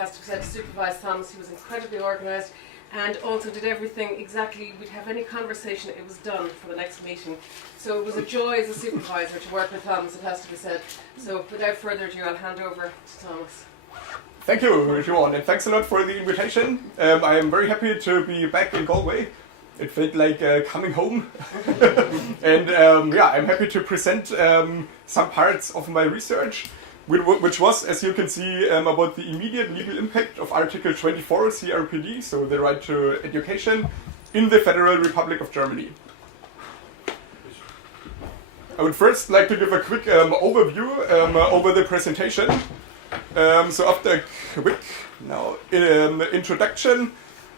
As to said, to supervise Thomas, he was incredibly organised and also did everything exactly. We'd have any conversation, it was done for the next meeting. So it was a joy as a supervisor to work with Thomas, it has to be said. So without further ado, I'll hand over to Thomas. Thank you, Joanne, and thanks a lot for the invitation. I am very happy to be back in Galway. It felt like coming home. And I'm happy to present some parts of my research, which was, as you can see, about the immediate legal impact of Article 24 CRPD, so the right to education, in the Federal Republic of Germany. I would first like to give a quick overview over the presentation. So after a quick introduction,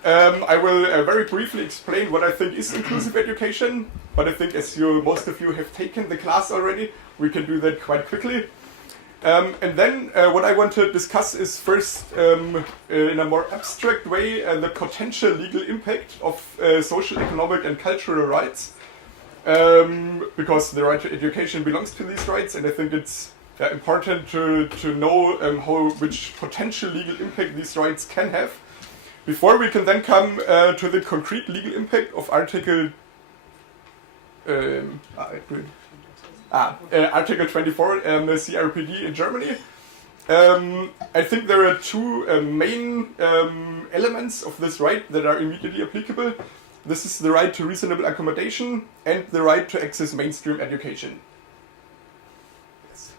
I will very briefly explain what I think is inclusive education, but I think as most of you have taken the class already, we can do that quite quickly. And then what I want to discuss is first, in a more abstract way, the potential legal impact of social, economic and cultural rights, because the right to education belongs to these rights, and I think it's important to know which potential legal impact these rights can have, before we can then come to the concrete legal impact of Article Article 24 CRPD in Germany. I think there are two main elements of this right that are immediately applicable. This is the right to reasonable accommodation and the right to access mainstream education. Yes.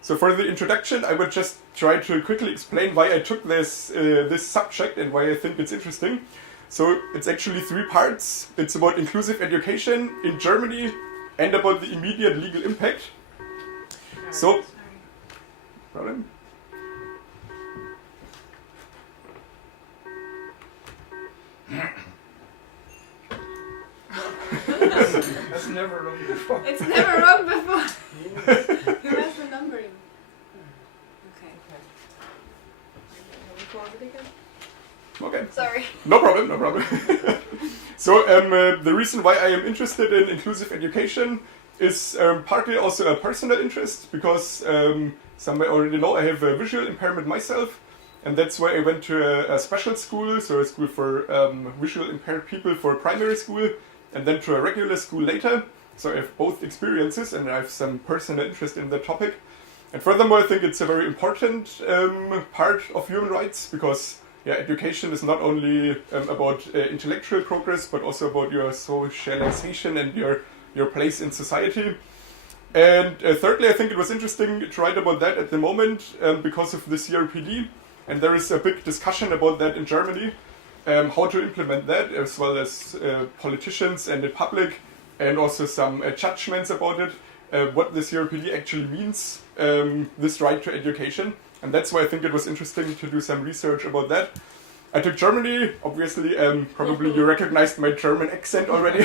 So for the introduction, I would just try to quickly explain why I took this subject and why I think it's interesting. So it's actually three parts. It's about inclusive education in Germany and about the immediate legal impact. So, problem? That's never wrong before. It's never wrong before. Who has the numbering? Okay. Okay. Sorry. No problem, no problem. So the reason why I am interested in inclusive education is partly also a personal interest, because some may already know I have a visual impairment myself, and that's why I went to a special school, so a school for visual impaired people for primary school, and then to a regular school later. So I have both experiences and I have some personal interest in the topic. And furthermore, I think it's a very important part of human rights, because education is not only about intellectual progress, but also about your socialization and your place in society. And thirdly, I think it was interesting to write about that at the moment because of the CRPD. And there is a big discussion about that in Germany, how to implement that, as well as politicians and the public, and also some judgments about it, what the CRPD actually means, this right to education. And that's why I think it was interesting to do some research about that. I took Germany, obviously, probably you recognized my German accent already.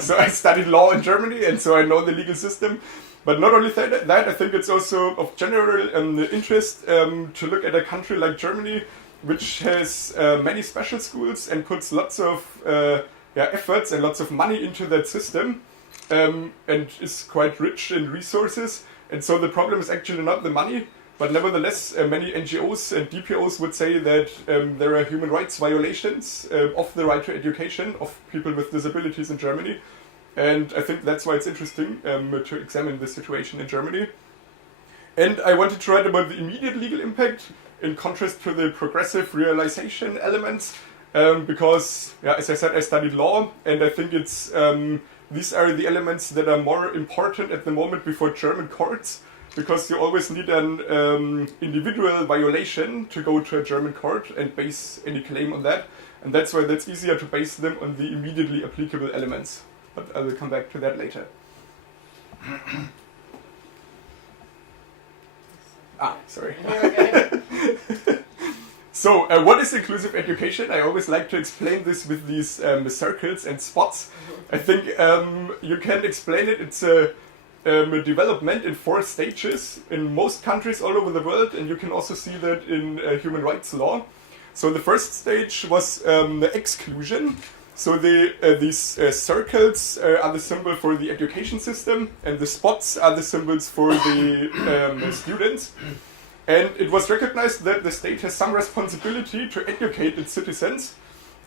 So I studied law in Germany, and so I know the legal system. But not only that, I think it's also of general interest to look at a country like Germany, which has many special schools and puts lots of efforts and lots of money into that system, and is quite rich in resources. And so the problem is actually not the money, but nevertheless many NGOs and DPOs would say that there are human rights violations of the right to education of people with disabilities in Germany. And I think that's why it's interesting to examine the situation in Germany. And I wanted to write about the immediate legal impact in contrast to the progressive realization elements, because, as I said, I studied law, and I think it's these are the elements that are more important at the moment before German courts, because you always need an individual violation to go to a German court and base any claim on that. And that's why that's easier to base them on the immediately applicable elements. But I will come back to that later. Sorry. So, what is inclusive education? I always like to explain this with these circles and spots. I think you can explain it. It's a development in 4 stages in most countries all over the world, and you can also see that in human rights law. So the first stage was the exclusion. So these circles are the symbol for the education system, and the spots are the symbols for the students. And it was recognized that the state has some responsibility to educate its citizens.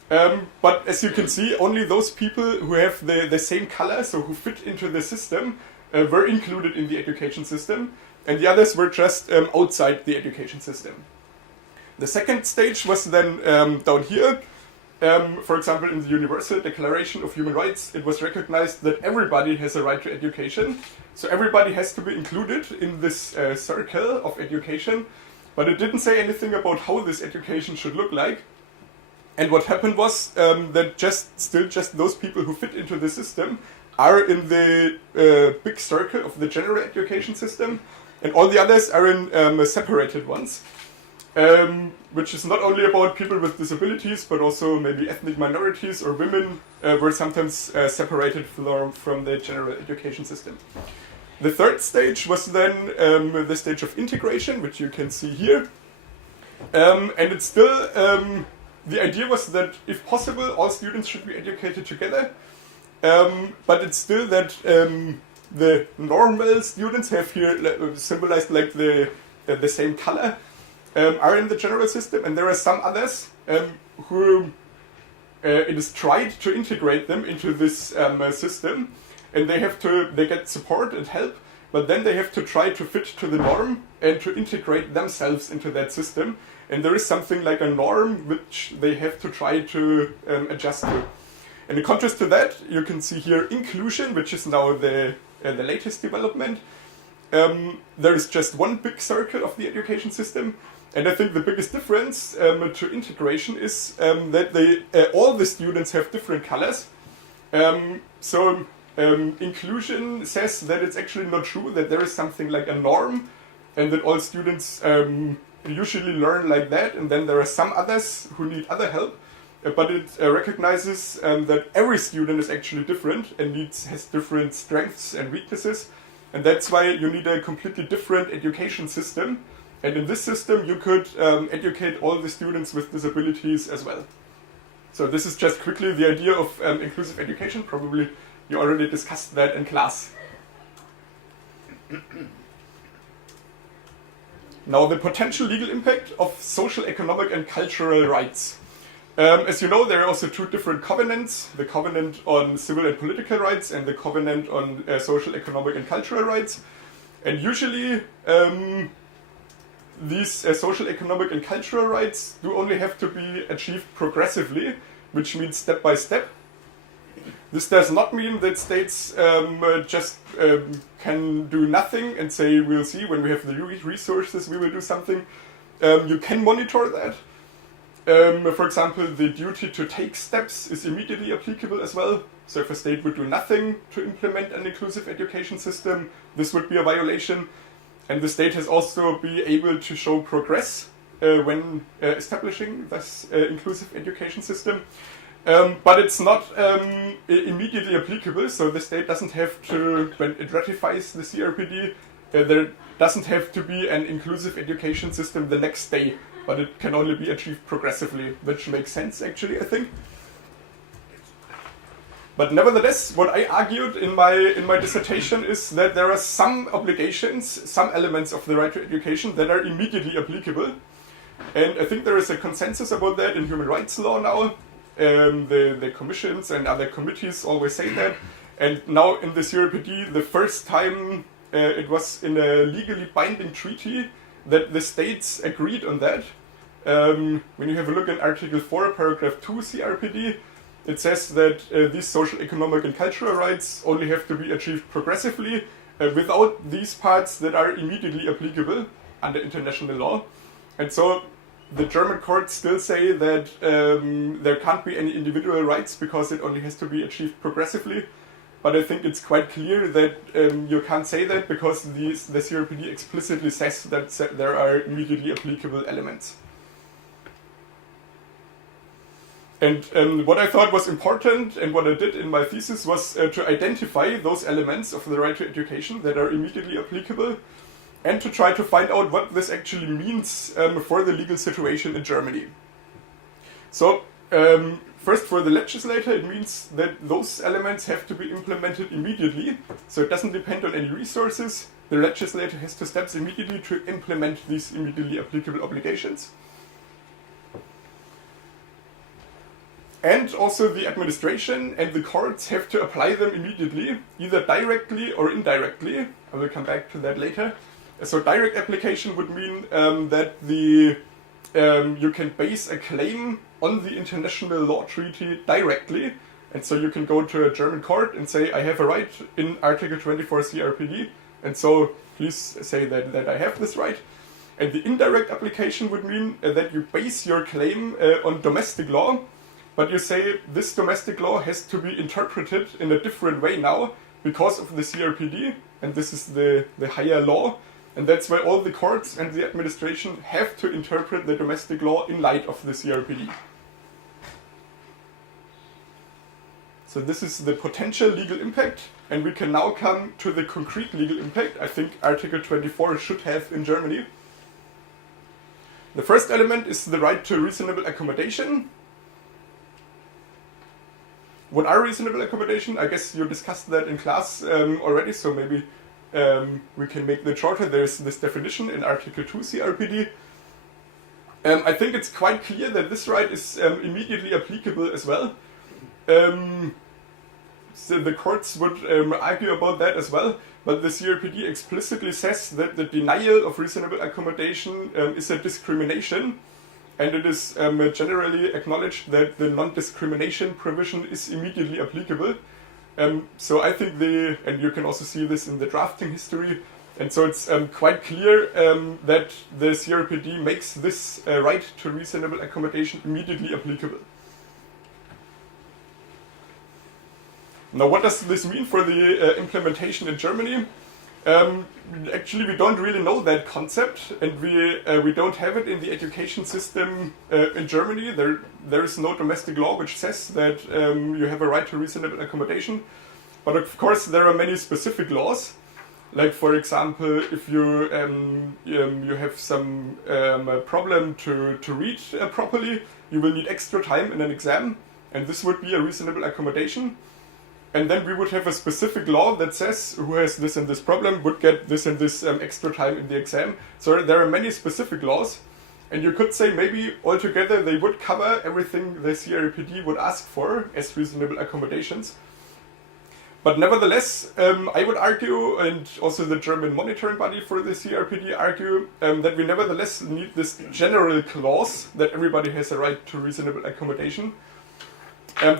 But as you can see, only those people who have the same color, so who fit into the system, were included in the education system, and the others were just outside the education system. The second stage was then down here. For example, in the Universal Declaration of Human Rights, it was recognized that everybody has a right to education. So everybody has to be included in this circle of education, but it didn't say anything about how this education should look like. And what happened was that still just those people who fit into the system are in the big circle of the general education system, and all the others are in separated ones. Which is not only about people with disabilities, but also maybe ethnic minorities or women were sometimes separated from the general education system. The third stage was then the stage of integration, which you can see here. And it's still, the idea was that if possible, all students should be educated together. But it's still that the normal students have here symbolized like the same color. Are in the general system, and there are some others who it is tried to integrate them into this system, and they get support and help, but then they have to try to fit to the norm and to integrate themselves into that system, and there is something like a norm which they have to try to adjust to. And in contrast to that, you can see here inclusion, which is now the latest development. There is just one big circle of the education system. And I think the biggest difference to integration is that all the students have different colors. So inclusion says that it's actually not true that there is something like a norm and that all students usually learn like that, and then there are some others who need other help. But it recognizes that every student is actually different and has different strengths and weaknesses. And that's why you need a completely different education system. And in this system, you could educate all the students with disabilities as well. So this is just quickly the idea of inclusive education. Probably you already discussed that in class. Now, the potential legal impact of social, economic, and cultural rights. As you know, there are also two different covenants, the covenant on civil and political rights and the covenant on social, economic, and cultural rights. And usually, these social, economic, and cultural rights do only have to be achieved progressively, which means step by step. This does not mean that states just can do nothing and say, we'll see, when we have the resources, we will do something. You can monitor that. For example, the duty to take steps is immediately applicable as well. So if a state would do nothing to implement an inclusive education system, this would be a violation. And the state has also been able to show progress when establishing this inclusive education system. But it's not immediately applicable, so the state doesn't have to, when it ratifies the CRPD, there doesn't have to be an inclusive education system the next day, but it can only be achieved progressively, which makes sense actually, I think. But nevertheless, what I argued in my dissertation is that there are some obligations, some elements of the right to education that are immediately applicable. And I think there is a consensus about that in human rights law now. The commissions and other committees always say that. And now in the CRPD, the first time it was in a legally binding treaty that the states agreed on that. When you have a look at Article 4, Paragraph 2 CRPD, it says that these social, economic, and cultural rights only have to be achieved progressively without these parts that are immediately applicable under international law. And so the German courts still say that there can't be any individual rights because it only has to be achieved progressively. But I think it's quite clear that you can't say that because the CRPD explicitly says that there are immediately applicable elements. And what I thought was important and what I did in my thesis was to identify those elements of the right to education that are immediately applicable and to try to find out what this actually means for the legal situation in Germany. So, first for the legislator, it means that those elements have to be implemented immediately, so it doesn't depend on any resources. the legislator has to steps immediately to implement these immediately applicable obligations. And also the administration and the courts have to apply them immediately, either directly or indirectly. I will come back to that later. So direct application would mean that you can base a claim on the international law treaty directly. And so you can go to a German court and say, I have a right in Article 24 CRPD. And so please say that I have this right. And the indirect application would mean that you base your claim on domestic law. But you say this domestic law has to be interpreted in a different way now because of the CRPD, and this is the higher law, and that's why all the courts and the administration have to interpret the domestic law in light of the CRPD. So this is the potential legal impact, and we can now come to the concrete legal impact I think Article 24 should have in Germany. The first element is the right to reasonable accommodation. What are reasonable accommodation? I guess you discussed that in class already, so maybe we can make that shorter. There's this definition in Article 2 CRPD. I think it's quite clear that this right is immediately applicable as well. So the courts would argue about that as well, but the CRPD explicitly says that the denial of reasonable accommodation is a discrimination. And it is generally acknowledged that the non-discrimination provision is immediately applicable. So I think and you can also see this in the drafting history, and so it's quite clear that the CRPD makes this right to reasonable accommodation immediately applicable. Now, what does this mean for the implementation in Germany? Actually, we don't really know that concept, and we don't have it in the education system in Germany. There is no domestic law which says that you have a right to reasonable accommodation. But of course, there are many specific laws. Like, for example, if you have some problem to read properly, you will need extra time in an exam, and this would be a reasonable accommodation. And then we would have a specific law that says who has this and this problem would get this and this extra time in the exam. So there are many specific laws. And you could say maybe altogether they would cover everything the CRPD would ask for as reasonable accommodations. But nevertheless, I would argue, and also the German monitoring body for the CRPD argue, that we nevertheless need this general clause that everybody has a right to reasonable accommodation.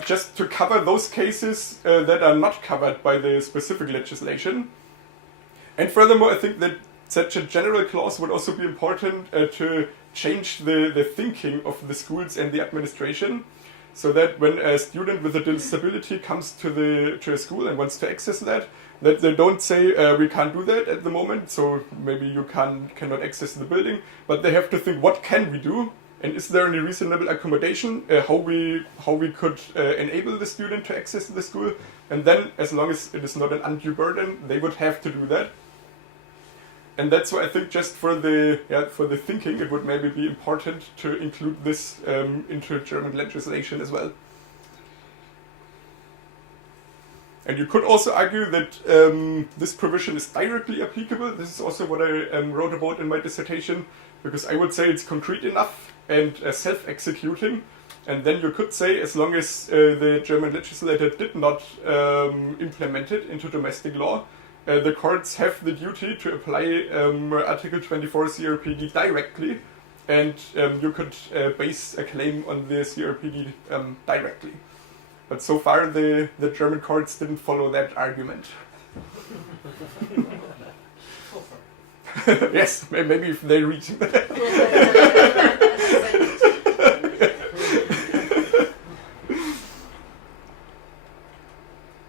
Just to cover those cases that are not covered by the specific legislation. And furthermore, I think that such a general clause would also be important to change the thinking of the schools and the administration, so that when a student with a disability comes to a school and wants to access that they don't say we can't do that at the moment, so maybe you cannot access the building, but they have to think, what can we do? And is there any reasonable accommodation, how we could enable the student to access the school? And then, as long as it is not an undue burden, they would have to do that. And that's why I think just for the thinking, it would maybe be important to include this into German legislation as well. And you could also argue that this provision is directly applicable. This is also what I wrote about in my dissertation, because I would say it's concrete enough and self-executing, and then you could say, as long as the German legislator did not implement it into domestic law, the courts have the duty to apply Article 24 CRPD directly, and you could base a claim on the CRPD directly. But so far the German courts didn't follow that argument. Yes, maybe if they read.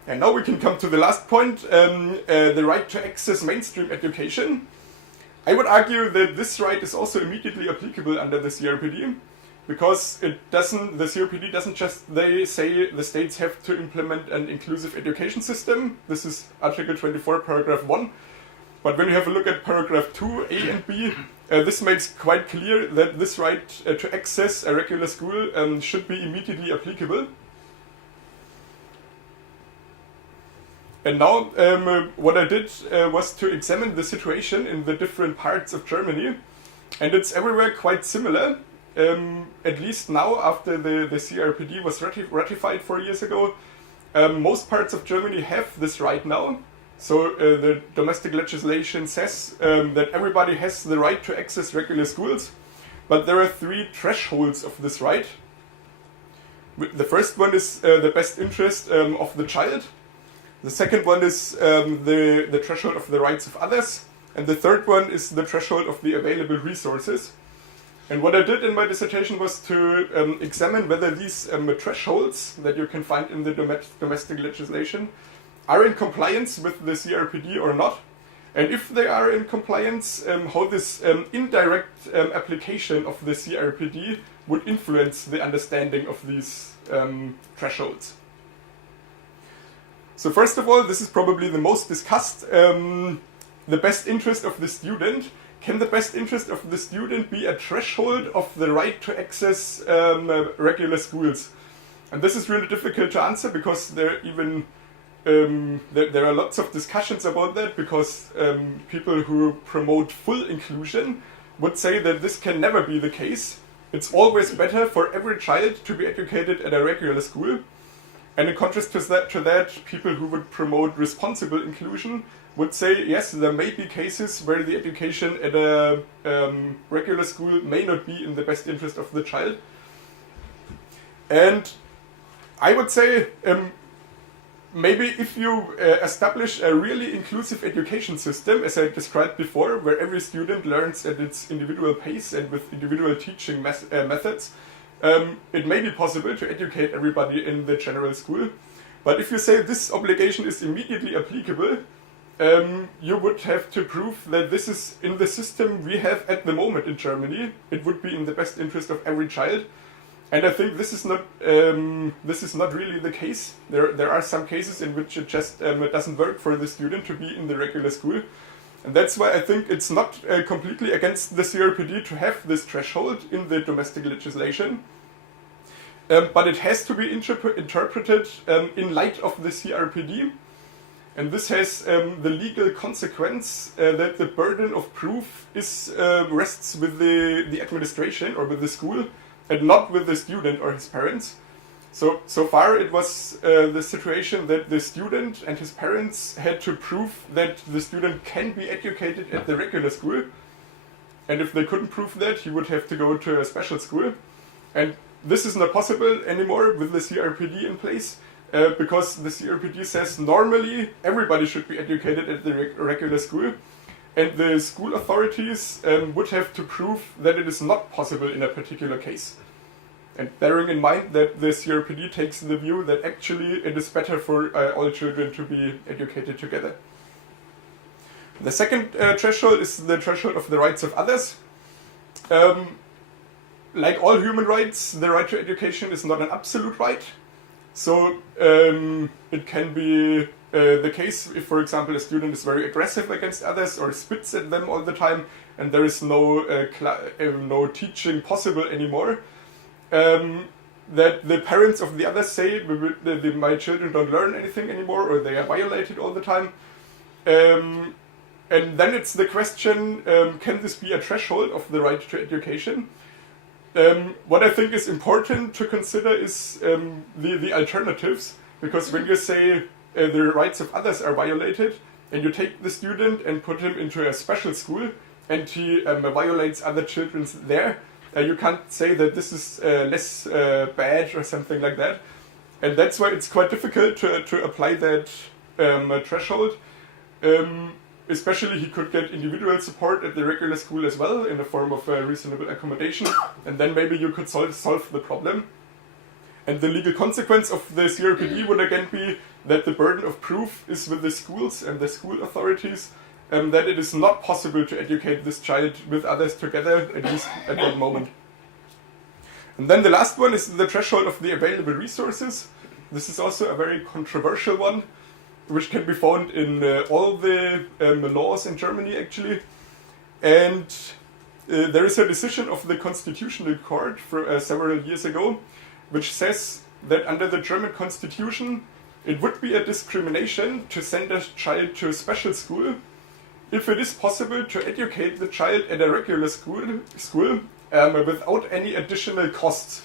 And now we can come to the last point, the right to access mainstream education. I would argue that this right is also immediately applicable under the CRPD, because the CRPD doesn't just say the states have to implement an inclusive education system. This is Article 24, paragraph 1. But when you have a look at paragraph 2, A and B, this makes quite clear that this right to access a regular school should be immediately applicable. And now what I did was to examine the situation in the different parts of Germany, and it's everywhere quite similar. At least now, after the CRPD was ratified 4 years ago, most parts of Germany have this right now. So the domestic legislation says that everybody has the right to access regular schools, but there are 3 thresholds of this right. The first one is the best interest of the child. The second one is the threshold of the rights of others. And the third one is the threshold of the available resources. And what I did in my dissertation was to examine whether these thresholds that you can find in the domestic legislation are in compliance with the CRPD or not. And if they are in compliance, how this indirect application of the CRPD would influence the understanding of these thresholds. So first of all, this is probably the most discussed, the best interest of the student. Can the best interest of the student be a threshold of the right to access regular schools? And this is really difficult to answer because there are lots of discussions about that, because people who promote full inclusion would say that this can never be the case. It's always better for every child to be educated at a regular school. And in contrast to that, people who would promote responsible inclusion would say, yes, there may be cases where the education at a regular school may not be in the best interest of the child. And I would say, maybe if you establish a really inclusive education system, as I described before, where every student learns at its individual pace and with individual teaching methods, it may be possible to educate everybody in the general school. But if you say this obligation is immediately applicable, you would have to prove that this is in the system we have at the moment in Germany. It would be in the best interest of every child. And I think this is not really the case. There are some cases in which it just doesn't work for the student to be in the regular school. And that's why I think it's not completely against the CRPD to have this threshold in the domestic legislation. But it has to be interpreted in light of the CRPD. And this has the legal consequence that the burden of proof rests with the administration or with the school, and not with the student or his parents. So far it was the situation that the student and his parents had to prove that the student can be educated at the regular school. And if they couldn't prove that, he would have to go to a special school. And this is not possible anymore with the CRPD in place, because the CRPD says normally everybody should be educated at the regular school. And the school authorities would have to prove that it is not possible in a particular case. And bearing in mind that the CRPD takes the view that actually it is better for all children to be educated together. The second threshold is the threshold of the rights of others. Like all human rights, the right to education is not an absolute right. So it can be the case if, for example, a student is very aggressive against others or spits at them all the time, and there is no teaching possible anymore. That the parents of the others say my children don't learn anything anymore, or they are violated all the time. And then it's the question, can this be a threshold of the right to education? What I think is important to consider is the alternatives, because when you say the rights of others are violated, and you take the student and put him into a special school, and he violates other children there, you can't say that this is less bad or something like that. And that's why it's quite difficult to apply that threshold. Especially he could get individual support at the regular school as well in the form of reasonable accommodation, and then maybe you could solve the problem. And the legal consequence of the CRPD would again be that the burden of proof is with the schools and the school authorities, that it is not possible to educate this child with others together, at least at that moment. And then the last one is the threshold of the available resources. This is also a very controversial one, which can be found in all the laws in Germany, actually. And there is a decision of the Constitutional Court several years ago, which says that under the German Constitution, it would be a discrimination to send a child to a special school if it is possible to educate the child at a regular school without any additional costs.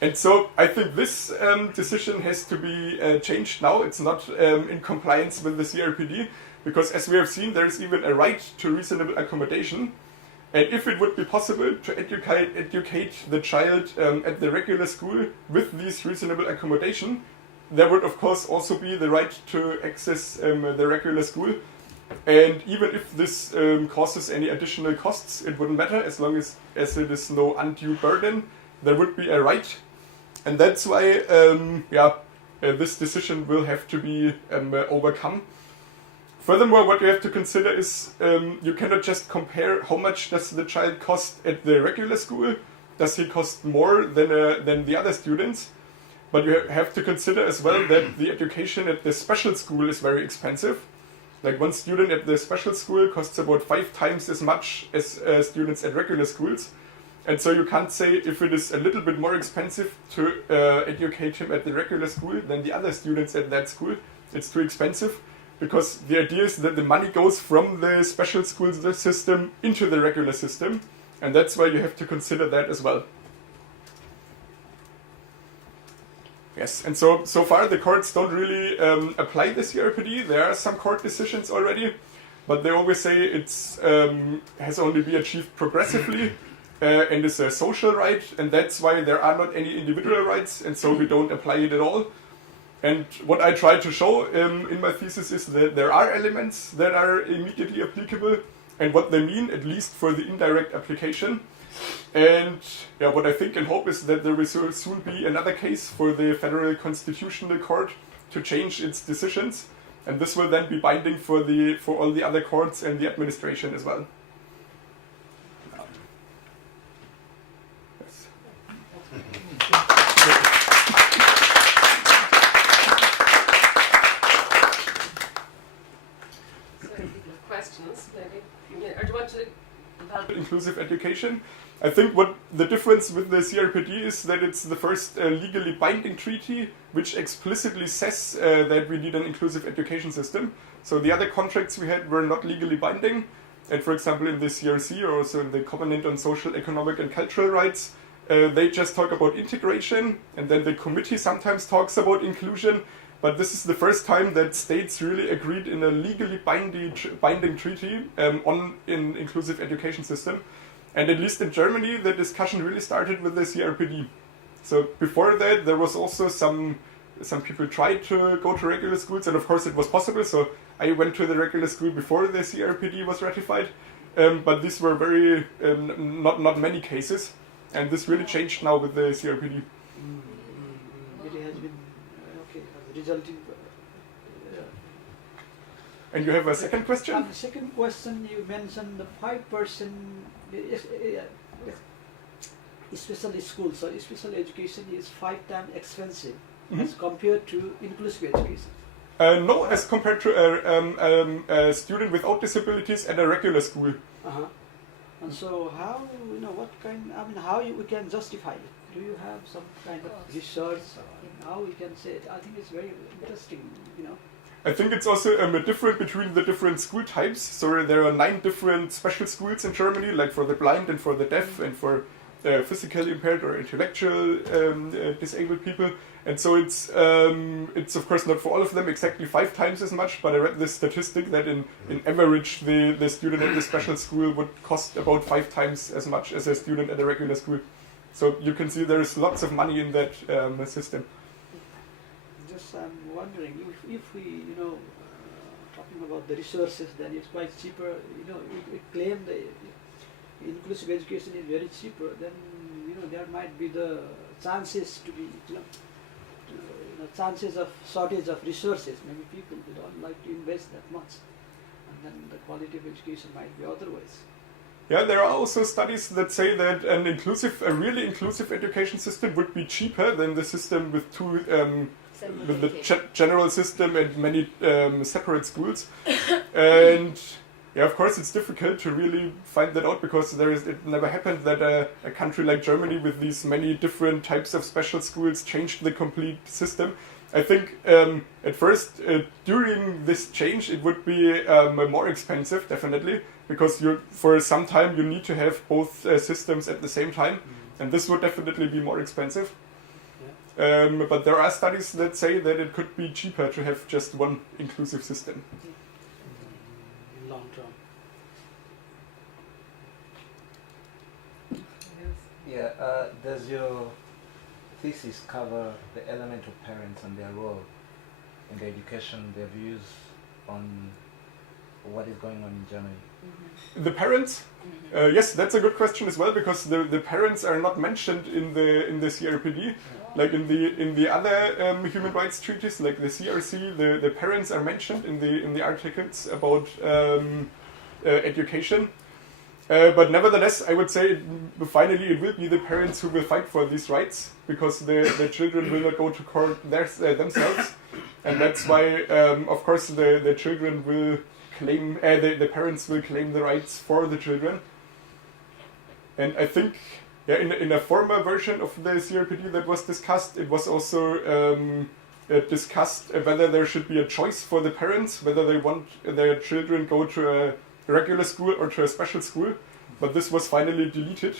And so I think this decision has to be changed now. It's not in compliance with the CRPD, because as we have seen, there is even a right to reasonable accommodation. And if it would be possible to educate the child at the regular school with these reasonable accommodation, there would of course also be the right to access the regular school. And even if this causes any additional costs, it wouldn't matter as long as it is no undue burden. There would be a right. And that's why this decision will have to be overcome. Furthermore, what you have to consider is you cannot just compare how much does the child cost at the regular school. Does he cost more than the other students? But you have to consider as well that the education at the special school is very expensive. Like one student at the special school costs about 5 times as much as students at regular schools. And so you can't say if it is a little bit more expensive to educate him at the regular school than the other students at that school, it's too expensive. Because the idea is that the money goes from the special school system into the regular system. And that's why you have to consider that as well. Yes, and so far the courts don't really apply the CRPD. There are some court decisions already, but they always say it's has only been achieved progressively and is a social right, and that's why there are not any individual rights, and so we don't apply it at all. And what I try to show in my thesis is that there are elements that are immediately applicable, and what they mean, at least for the indirect application. And what I think and hope is that there will soon be another case for the Federal Constitutional Court to change its decisions, and this will then be binding for all the other courts and the administration as well. Yes. Questions, maybe? Or do you want to develop? Inclusive education. I think what the difference with the CRPD is that it's the first legally binding treaty which explicitly says that we need an inclusive education system. So the other contracts we had were not legally binding. And for example, in the CRC or also in the Covenant on Social, Economic and Cultural Rights, they just talk about integration, and then the committee sometimes talks about inclusion. But this is the first time that states really agreed in a legally binding treaty on an inclusive education system. And at least in Germany, the discussion really started with the CRPD. So before that, there was also some people tried to go to regular schools, and of course it was possible. So I went to the regular school before the CRPD was ratified, but these were very not many cases, and this really changed now with the CRPD. It has been resulting. And you have a second question? The second question, you mentioned the 5% special schools, so special education is 5 times expensive as compared to inclusive education. No, as compared to a student without disabilities at a regular school. And so how, how we can justify it? Do you have some kind of research how we can say it? I think it's very interesting, I think it's also different between the different school types. So there are 9 different special schools in Germany, like for the blind and for the deaf and for physically impaired or intellectual disabled people. And so it's of course not for all of them exactly 5 times as much, but I read this statistic that in average the student at the special school would cost about 5 times as much as a student at a regular school. So you can see there is lots of money in that system. Just I'm wondering if we, talking about the resources, then it's quite cheaper. We claim the inclusive education is very cheaper. Then there might be the chances to be, chances of shortage of resources. Maybe people don't like to invest that much, and then the quality of education might be otherwise. Yeah, there are also studies that say that a really inclusive education system would be cheaper than the system with with the general system and many separate schools. And of course it's difficult to really find that out, because it never happened that a country like Germany with these many different types of special schools changed the complete system. I think at first, during this change, it would be more expensive, definitely, because for some time you need to have both systems at the same time, and this would definitely be more expensive. But there are studies that say that it could be cheaper to have just one inclusive system. Long term. Yeah, does your thesis cover the element of parents and their role in the education, their views on what is going on in Germany? The parents? Yes, that's a good question as well, because the parents are not mentioned in the CRPD. Like in the other human rights treaties, like the CRC, the parents are mentioned in the articles about education. But nevertheless, I would say finally it will be the parents who will fight for these rights, because the children will not go to court themselves, and that's why, of course, the children will claim, the parents will claim the rights for the children. And I think, yeah, in a former version of the CRPD that was discussed, it was also discussed whether there should be a choice for the parents, whether they want their children go to a regular school or to a special school, but this was finally deleted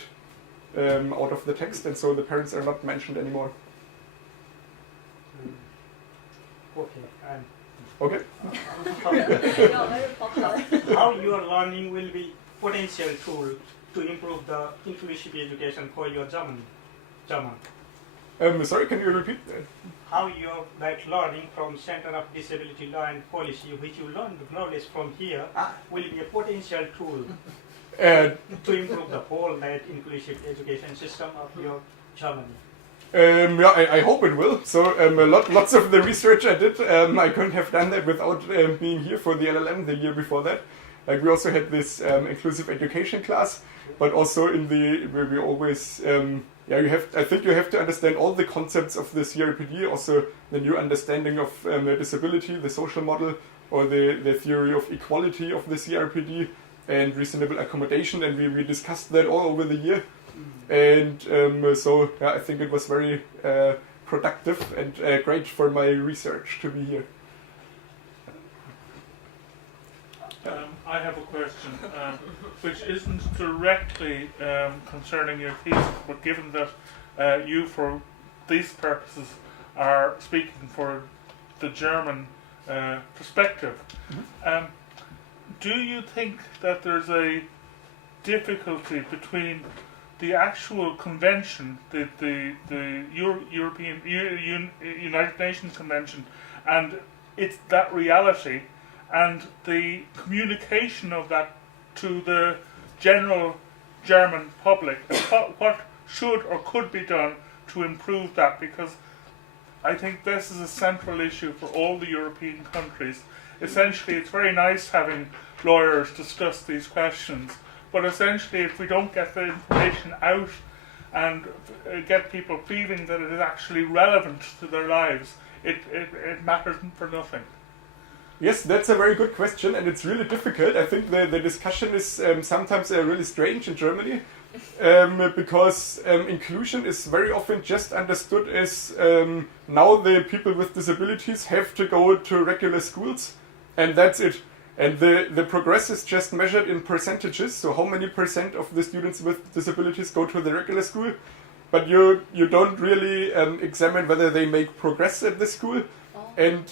out of the text, and so the parents are not mentioned anymore. Okay. Okay. How your learning will be potential tool to improve the inclusive education for your German? Sorry, can you repeat that? How your learning from Center of Disability Law and Policy, which you learned the knowledge from here, will be a potential tool to improve the whole inclusive education system of your Germany. Yeah, I hope it will. So lots of the research I did, I couldn't have done that without being here for the LLM the year before that. Like we also had this inclusive education class, but also where we always, I think you have to understand all the concepts of the CRPD, also the new understanding of disability, the social model, or the theory of equality of the CRPD, and reasonable accommodation, and we discussed that all over the year. And so I think it was very productive and great for my research to be here. I have a question, which isn't directly concerning your thesis, but given that you, for these purposes, are speaking for the German perspective, do you think that there's a difficulty between the actual convention, the European United Nations Convention, and it's that reality, and the communication of that to the general German public? What should or could be done to improve that? Because I think this is a central issue for all the European countries. Essentially, it's very nice having lawyers discuss these questions, but essentially if we don't get the information out and get people feeling that it is actually relevant to their lives, it matters for nothing. Yes, that's a very good question, and it's really difficult. I think the discussion is sometimes really strange in Germany, because inclusion is very often just understood as now the people with disabilities have to go to regular schools, and that's it. And the progress is just measured in percentages, so how many % of the students with disabilities go to the regular school, but you don't really examine whether they make progress at the school. And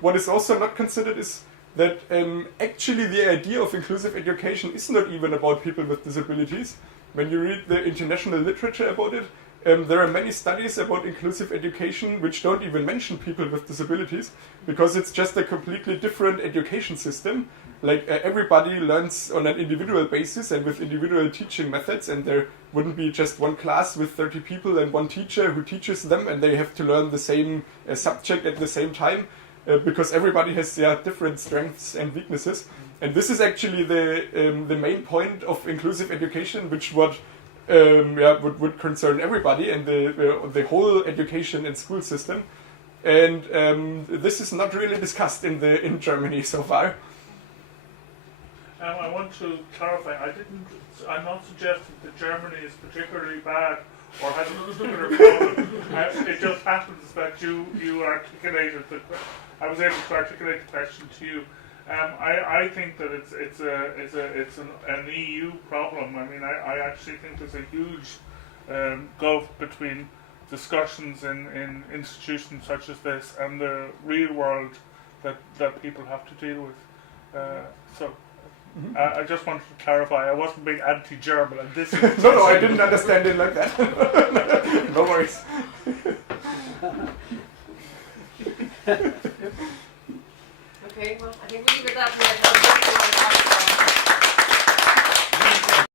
what is also not considered is that actually the idea of inclusive education is not even about people with disabilities. When you read the international literature about it, there are many studies about inclusive education which don't even mention people with disabilities, because it's just a completely different education system. Like everybody learns on an individual basis and with individual teaching methods, and there wouldn't be just one class with 30 people and one teacher who teaches them, and they have to learn the same subject at the same time, because everybody has different strengths and weaknesses. And this is actually the main point of inclusive education, which would concern everybody and the whole education and school system. And this is not really discussed in Germany so far. I want to clarify, I'm not suggesting that Germany is particularly bad or has a particular problem. It just happens that you articulated I was able to articulate the question to you. I think that it's an EU problem. I mean, I actually think there's a huge gulf between discussions in institutions such as this and the real world that people have to deal with. I just wanted to clarify, I wasn't being anti-German and this No, I didn't understand it like that. No worries. Okay, well, I think we'll leave it at that.